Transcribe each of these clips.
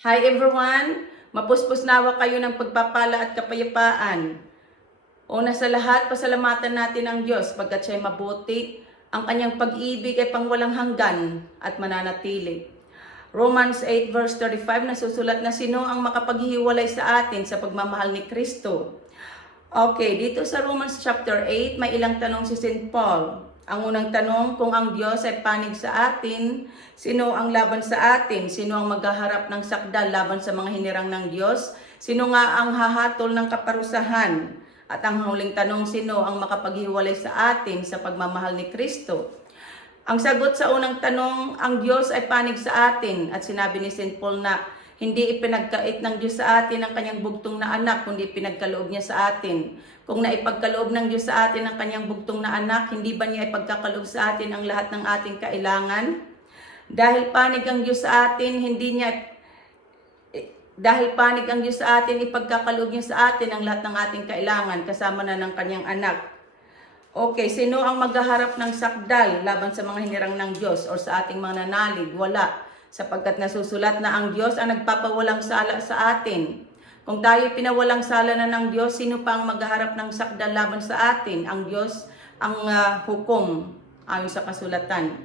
Hi everyone! Mapuspos nawa kayo ng pagpapala at kapayapaan. Una sa lahat, pasalamatan natin ang Diyos pagkat siya'y mabuti, ang kanyang pag-ibig ay pangwalang hanggan at mananatili. Romans 8 verse 35 nasusulat na sino ang makapaghihiwalay sa atin sa pagmamahal ni Kristo. Okay, dito sa Romans chapter 8, may ilang tanong si St. Paul. Ang unang tanong, kung ang Diyos ay panig sa atin, sino ang laban sa atin? Sino ang maghaharap ng sakdal laban sa mga hinirang ng Diyos? Sino nga ang hahatol ng kaparusahan? At ang huling tanong, sino ang makapaghiwalay sa atin sa pagmamahal ni Kristo? Ang sagot sa unang tanong, ang Diyos ay panig sa atin. At sinabi ni St. Paul na hindi ipinagkait ng Diyos sa atin ang kanyang bugtong na anak, kundi pinagkaloob niya sa atin. Kung naipagkaloob ng Diyos sa atin ang kanyang bugtong na anak, hindi ba niya ipagkakaloob sa atin ang lahat ng ating kailangan? Dahil panig ang Diyos sa atin, ipagkakaloob niya sa atin ang lahat ng ating kailangan, kasama na ng kanyang anak. Okay, sino ang maghaharap ng sakdal laban sa mga hinirang ng Diyos o sa ating mga nanalig? Wala, sapagkat nasusulat na ang Diyos ang nagpapawalang sala sa atin. Kung tayo pinawalang sala na ng Diyos, sino pa ang maghaharap ng sakdal laban sa atin? Ang Diyos ang hukom ayon sa kasulatan.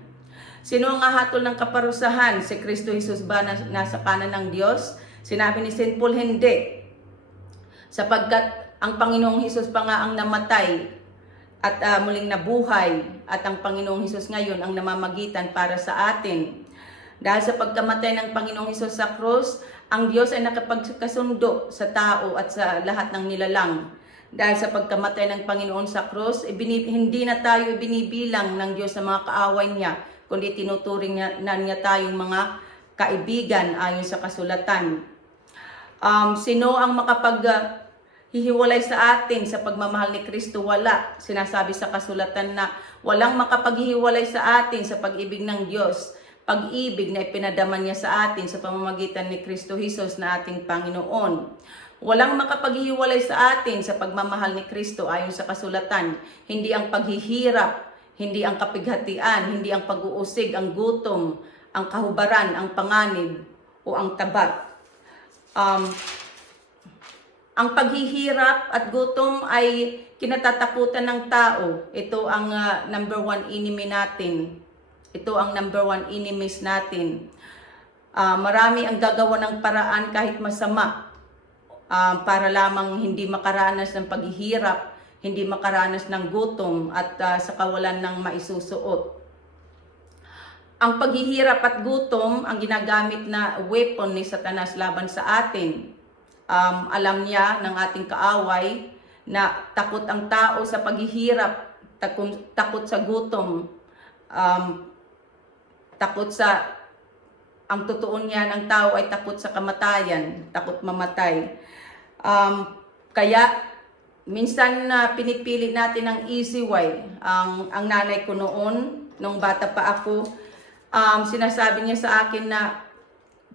Sino ang hahatol ng kaparusahan? Si Kristo Jesus ba na nasa kanan ng Diyos? Sinabi ni St. Paul, hindi. Sapagkat ang Panginoong Hesus pa nga ang namatay at muling nabuhay, at ang Panginoong Hesus ngayon ang namamagitan para sa atin. Dahil sa pagkamatay ng Panginoong Hesus sa krus, ang Diyos ay nakapagkasundo sa tao at sa lahat ng nilalang. Dahil sa pagkamatay ng Panginoon sa krus, hindi na tayo binibilang ng Diyos sa mga kaaway niya, kundi tinuturing niya tayong mga kaibigan ayon sa kasulatan. Sino ang makapaghihiwalay sa atin sa pagmamahal ni Kristo? Wala. Sinasabi sa kasulatan na walang makapaghihiwalay sa atin sa pag-ibig ng Diyos. Pag-ibig na ipinadaman niya sa atin sa pamamagitan ni Kristo Jesus na ating Panginoon. Walang makapaghihiwalay sa atin sa pagmamahal ni Kristo ayon sa kasulatan. Hindi ang paghihirap, hindi ang kapighatian, hindi ang pag-uusig, ang gutom, ang kahubaran, ang panganib, o ang tabat. Ang paghihirap at gutom ay kinatatakutan ng tao. Ito ang number one enemy natin. Ito ang number one enemies natin. Marami ang gagawa ng paraan kahit masama para lamang hindi makaranas ng paghihirap, hindi makaranas ng gutom at sa kawalan ng maisusuot. Ang paghihirap at gutom ang ginagamit na weapon ni Satanas laban sa atin. Alam niya ng ating kaaway na takot ang tao sa paghihirap, takot sa gutom, ang totoo niya ng tao ay takot sa kamatayan, takot mamatay. Kaya minsan pinipili natin ang easy way. Ang nanay ko noon, nung bata pa ako, sinasabi niya sa akin na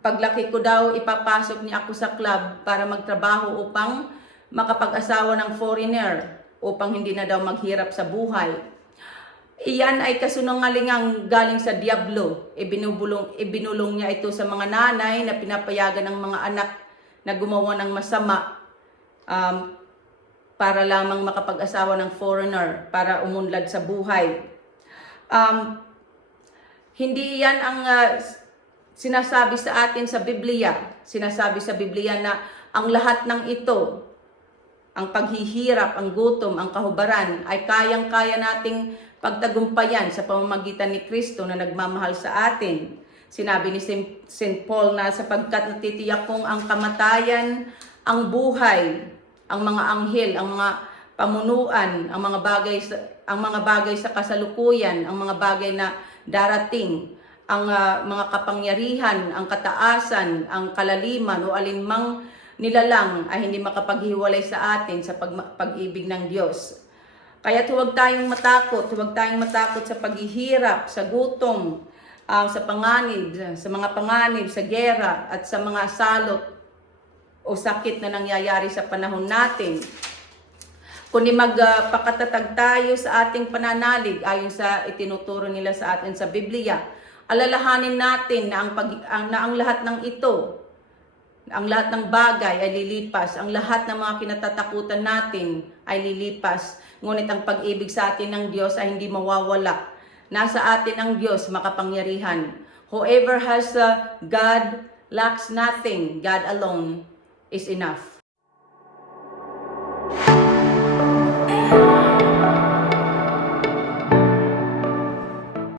paglaki ko daw, ipapasok niya ako sa club para magtrabaho upang makapag-asawa ng foreigner, upang hindi na daw maghirap sa buhay. Iyan ay kasunungalingang galing sa Diablo. Ibinulong niya ito sa mga nanay na pinapayagan ng mga anak na gumawa ng masama para lamang makapag-asawa ng foreigner, para umunlad sa buhay. Hindi yan ang sinasabi sa atin sa Biblia. Sinasabi sa Biblia na ang lahat ng ito, ang paghihirap, ang gutom, ang kahubaran, ay kayang-kaya nating pagtagumpayan sa pamamagitan ni Kristo na nagmamahal sa atin. Sinabi ni St. Paul na sapagkat natitiyak kong ang kamatayan, ang buhay, ang mga anghel, ang mga pamunuan, ang mga bagay sa kasalukuyan, ang mga bagay na darating, ang mga kapangyarihan, ang kataasan, ang kalaliman o alinmang nilalang ay hindi makapaghiwalay sa atin sa pag-ibig ng Diyos. Kaya huwag tayong matakot sa paghihirap, sa gutom, sa panganib, sa mga panganib, sa gera at sa mga salot o sakit na nangyayari sa panahon natin. Kundi magpakatatag tayo sa ating pananalig ayon sa itinuturo nila sa atin sa Biblia. Alalahanin natin na ang lahat ng ito Ang lahat ng bagay ay lilipas. Ang lahat ng mga kinatatakutan natin ay lilipas. Ngunit ang pag-ibig sa atin ng Diyos ay hindi mawawala. Nasa atin ang Diyos makapangyarihan. Whoever has God lacks nothing. God alone is enough.